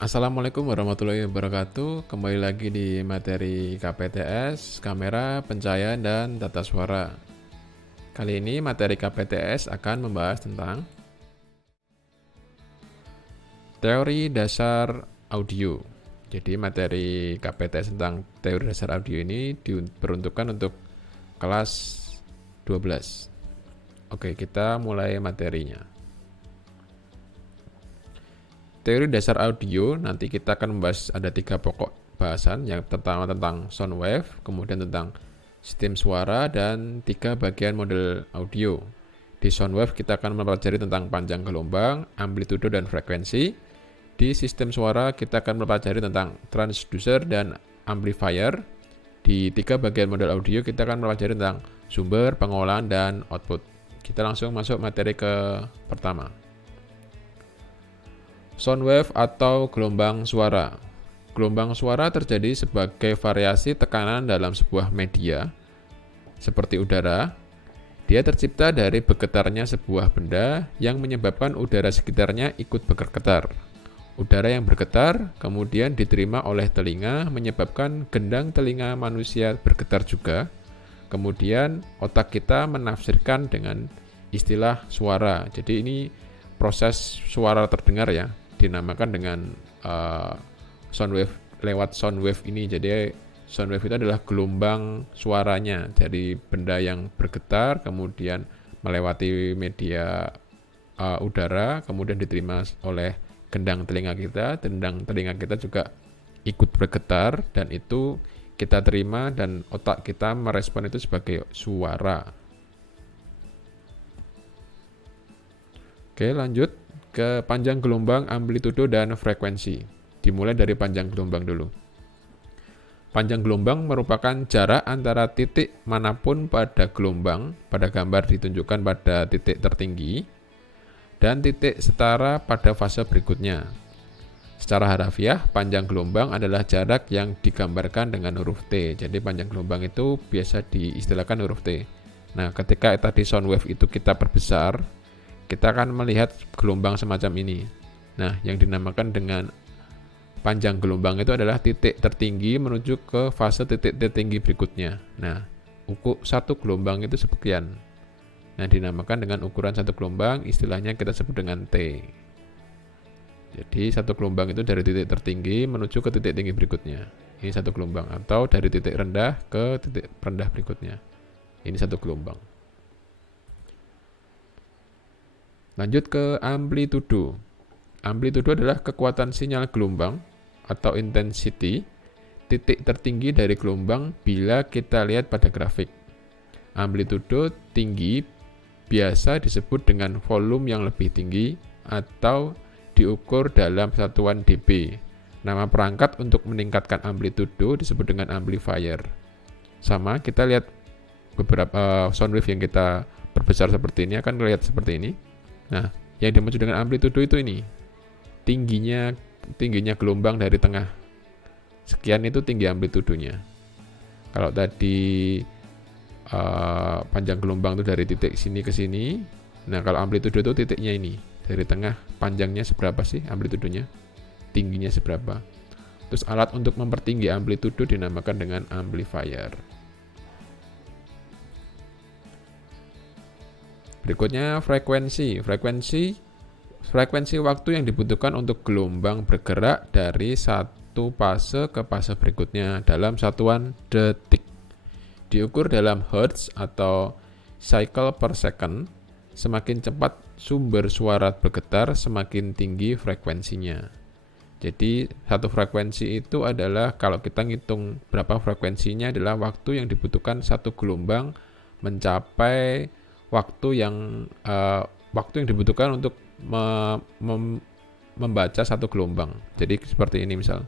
Assalamualaikum warahmatullahi wabarakatuh. Kembali lagi di materi KPTS, kamera, pencahayaan, dan tata suara. Kali ini materi KPTS akan membahas tentang teori dasar audio. Jadi materi KPTS tentang teori dasar audio ini diperuntukkan untuk kelas 12. Oke, kita mulai materinya. Teori dasar audio, nanti kita akan membahas ada 3 pokok bahasan. Yang pertama tentang sound wave, kemudian tentang sistem suara, dan 3 bagian model audio. Di sound wave kita akan mempelajari tentang panjang gelombang, amplitudo, dan frekuensi. Di sistem suara kita akan mempelajari tentang transducer dan amplifier. Di 3 bagian model audio kita akan mempelajari tentang sumber, pengolahan, dan output. Kita langsung masuk materi ke pertama. Sound wave atau gelombang suara. Gelombang suara terjadi sebagai variasi tekanan dalam sebuah media, seperti udara. Dia tercipta dari bergetarnya sebuah benda yang menyebabkan udara sekitarnya ikut bergetar. Udara yang bergetar kemudian diterima oleh telinga, menyebabkan gendang telinga manusia bergetar juga. Kemudian otak kita menafsirkan dengan istilah suara. Jadi ini proses suara terdengar ya, dinamakan dengan sound wave, lewat sound wave ini. Jadi sound wave itu adalah gelombang suaranya dari benda yang bergetar kemudian melewati media udara, kemudian diterima oleh gendang telinga kita. Gendang telinga kita juga ikut bergetar dan itu kita terima dan otak kita merespon itu sebagai suara. Oke, lanjut ke panjang gelombang, amplitudo, dan frekuensi. Dimulai dari panjang gelombang dulu. Panjang gelombang merupakan jarak antara titik manapun pada gelombang, pada gambar ditunjukkan pada titik tertinggi, dan titik setara pada fase berikutnya. Secara harafiah, panjang gelombang adalah jarak yang digambarkan dengan huruf T. Jadi panjang gelombang itu biasa diistilahkan huruf T. Nah, ketika tadi sound wave itu kita perbesar, kita akan melihat gelombang semacam ini. Nah, yang dinamakan dengan panjang gelombang itu adalah titik tertinggi menuju ke fase titik tertinggi berikutnya. Nah, satu gelombang itu sekian. Nah, dinamakan dengan ukuran satu gelombang, istilahnya kita sebut dengan T. Jadi, satu gelombang itu dari titik tertinggi menuju ke titik tinggi berikutnya. Ini satu gelombang, atau dari titik rendah ke titik rendah berikutnya. Ini satu gelombang. Lanjut ke amplitudo. Amplitudo adalah kekuatan sinyal gelombang atau intensity titik tertinggi dari gelombang bila kita lihat pada grafik. Amplitudo tinggi biasa disebut dengan volume yang lebih tinggi atau diukur dalam satuan dB. Nama perangkat untuk meningkatkan amplitudo disebut dengan amplifier. Sama, kita lihat beberapa sound wave yang kita perbesar seperti ini akan lihat seperti ini. Nah, yang dimaksud dengan amplitudo itu ini. Tingginya gelombang dari tengah. Sekian itu tinggi amplitudonya. Kalau tadi panjang gelombang itu dari titik sini ke sini. Nah, kalau amplitudo itu titiknya ini. Dari tengah, panjangnya seberapa sih amplitudonya? Tingginya seberapa? Terus alat untuk mempertinggi amplitudo dinamakan dengan amplifier. Berikutnya frekuensi. Frekuensi waktu yang dibutuhkan untuk gelombang bergerak dari satu fase ke fase berikutnya dalam satuan detik. Diukur dalam hertz atau cycle per second. Semakin cepat sumber suara bergetar, semakin tinggi frekuensinya. Jadi satu frekuensi itu adalah, kalau kita ngitung berapa frekuensinya, adalah waktu yang dibutuhkan satu gelombang mencapai waktu yang dibutuhkan untuk membaca satu gelombang. Jadi seperti ini misal.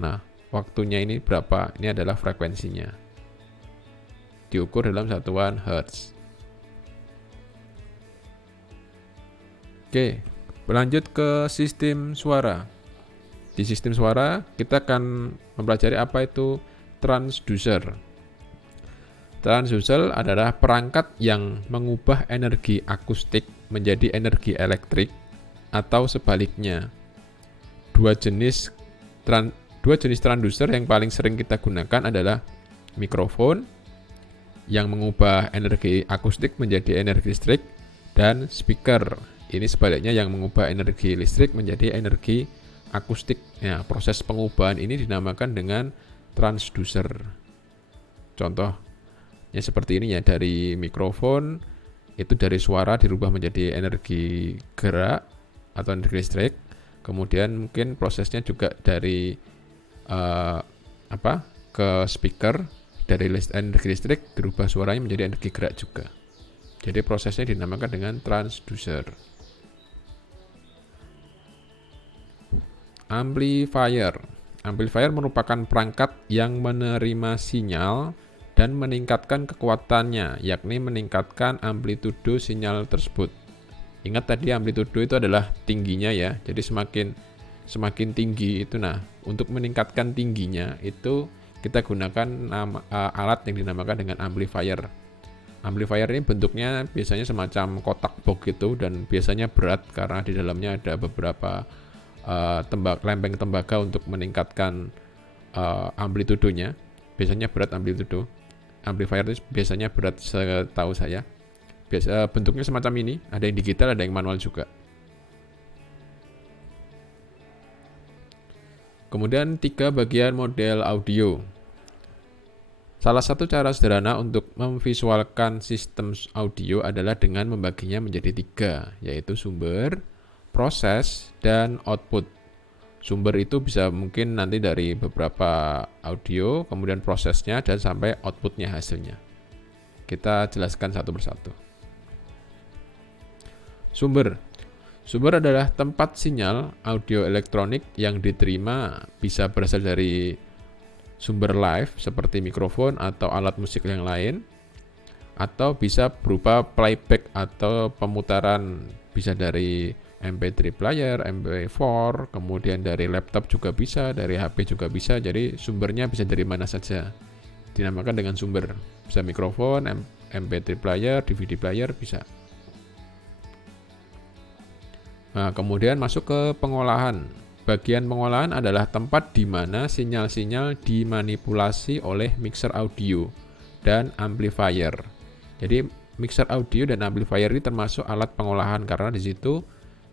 Nah, waktunya ini berapa? Ini adalah frekuensinya. Diukur dalam satuan hertz. Oke, berlanjut ke sistem suara. Di sistem suara kita akan mempelajari apa itu transducer. Transducer adalah perangkat yang mengubah energi akustik menjadi energi elektrik atau sebaliknya. dua jenis transducer yang paling sering kita gunakan adalah mikrofon yang mengubah energi akustik menjadi energi listrik, dan speaker. Ini sebaliknya yang mengubah energi listrik menjadi energi akustik. Ya, proses pengubahan ini dinamakan dengan transducer. Contohnya seperti ini ya, dari mikrofon itu dari suara dirubah menjadi energi gerak atau energi listrik. Kemudian mungkin prosesnya juga dari ke speaker, dari energi listrik dirubah suaranya menjadi energi gerak juga. Jadi prosesnya dinamakan dengan transducer. Amplifier. Amplifier merupakan perangkat yang menerima sinyal dan meningkatkan kekuatannya, yakni meningkatkan amplitudo sinyal tersebut. Ingat tadi amplitudo itu adalah tingginya ya. Jadi semakin tinggi itu, nah untuk meningkatkan tingginya itu kita gunakan alat yang dinamakan dengan amplifier. Amplifier ini bentuknya biasanya semacam kotak box gitu, dan biasanya berat karena di dalamnya ada beberapa lempeng tembaga untuk meningkatkan amplitudonya. Biasanya berat amplitudo. Amplifier itu biasanya berat setahu saya. Bentuknya semacam ini, ada yang digital, ada yang manual juga. Kemudian 3 bagian model audio. Salah satu cara sederhana untuk memvisualkan sistem audio adalah dengan membaginya menjadi 3, yaitu sumber, proses, dan output. Sumber itu bisa mungkin nanti dari beberapa audio, kemudian prosesnya, dan sampai outputnya hasilnya. Kita jelaskan satu persatu. Sumber adalah tempat sinyal audio elektronik yang diterima, bisa berasal dari sumber live seperti mikrofon atau alat musik yang lain, atau bisa berupa playback atau pemutaran, bisa dari MP3 player, MP4, kemudian dari laptop juga bisa, dari HP juga bisa. Jadi sumbernya bisa dari mana saja, dinamakan dengan sumber. Bisa mikrofon, MP3 player, DVD player, bisa. Nah, kemudian masuk ke pengolahan. Bagian pengolahan adalah tempat di mana sinyal-sinyal dimanipulasi oleh mixer audio dan amplifier. Jadi mixer audio dan amplifier ini termasuk alat pengolahan, karena di situ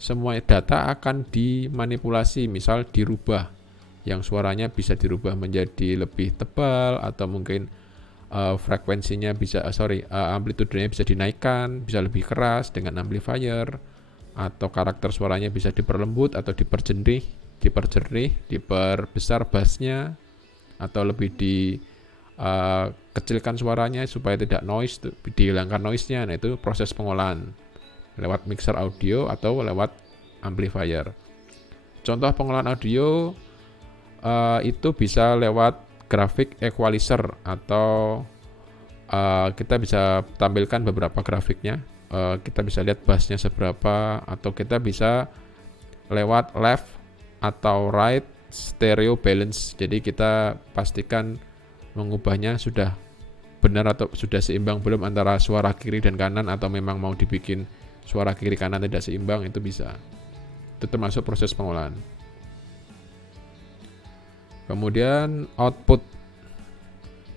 semua data akan dimanipulasi, misal dirubah. Yang suaranya bisa dirubah menjadi lebih tebal, atau mungkin frekuensinya amplitudenya bisa dinaikkan, bisa lebih keras dengan amplifier, atau karakter suaranya bisa diperlembut atau diperjernih, diperbesar bassnya, atau lebih dikecilkan suaranya supaya tidak noise, dihilangkan noise-nya. Nah, itu proses pengolahan lewat mixer audio atau lewat amplifier. Contoh pengolahan audio itu bisa lewat grafik equalizer, atau kita bisa tampilkan beberapa grafiknya. Kita bisa lihat bassnya seberapa, atau kita bisa lewat left atau right stereo balance. Jadi kita pastikan mengubahnya sudah benar atau sudah seimbang belum antara suara kiri dan kanan, atau memang mau dibikin suara kiri kanan tidak seimbang, itu bisa. Itu termasuk proses pengolahan. Kemudian output.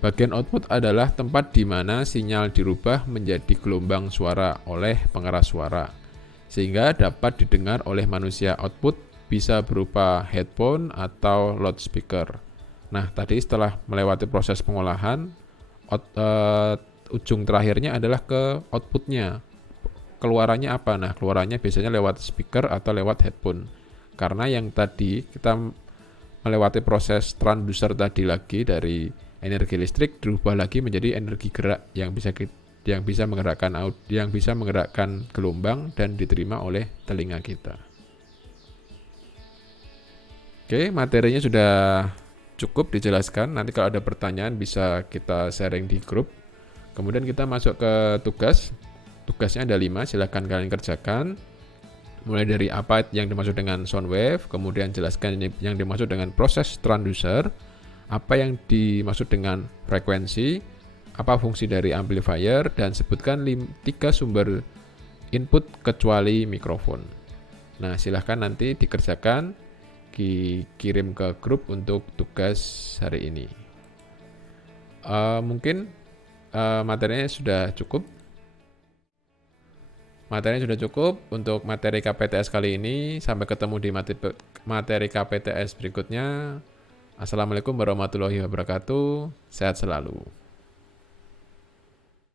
Bagian output adalah tempat di mana sinyal dirubah menjadi gelombang suara oleh pengeras suara, sehingga dapat didengar oleh manusia. Output bisa berupa headphone atau loudspeaker. Nah, tadi setelah melewati proses pengolahan, ujung terakhirnya adalah ke outputnya. Keluarannya apa? Nah, keluarannya biasanya lewat speaker atau lewat headphone. Karena yang tadi kita melewati proses transducer tadi lagi, dari energi listrik dirubah lagi menjadi energi gerak yang bisa menggerakkan gelombang dan diterima oleh telinga kita. Oke, materinya sudah cukup dijelaskan. Nanti kalau ada pertanyaan bisa kita sharing di grup. Kemudian kita masuk ke tugas. Tugasnya ada 5, silakan kalian kerjakan. Mulai dari apa yang dimaksud dengan sound wave, kemudian jelaskan yang dimaksud dengan proses transducer, apa yang dimaksud dengan frekuensi, apa fungsi dari amplifier, dan sebutkan 3 sumber input kecuali mikrofon. Nah, silahkan nanti dikerjakan. lagi kirim ke grup untuk tugas hari ini. Mungkin materinya sudah cukup. Materinya sudah cukup untuk materi KPTS kali ini. Sampai ketemu di materi KPTS berikutnya. Assalamualaikum warahmatullahi wabarakatuh. Sehat selalu.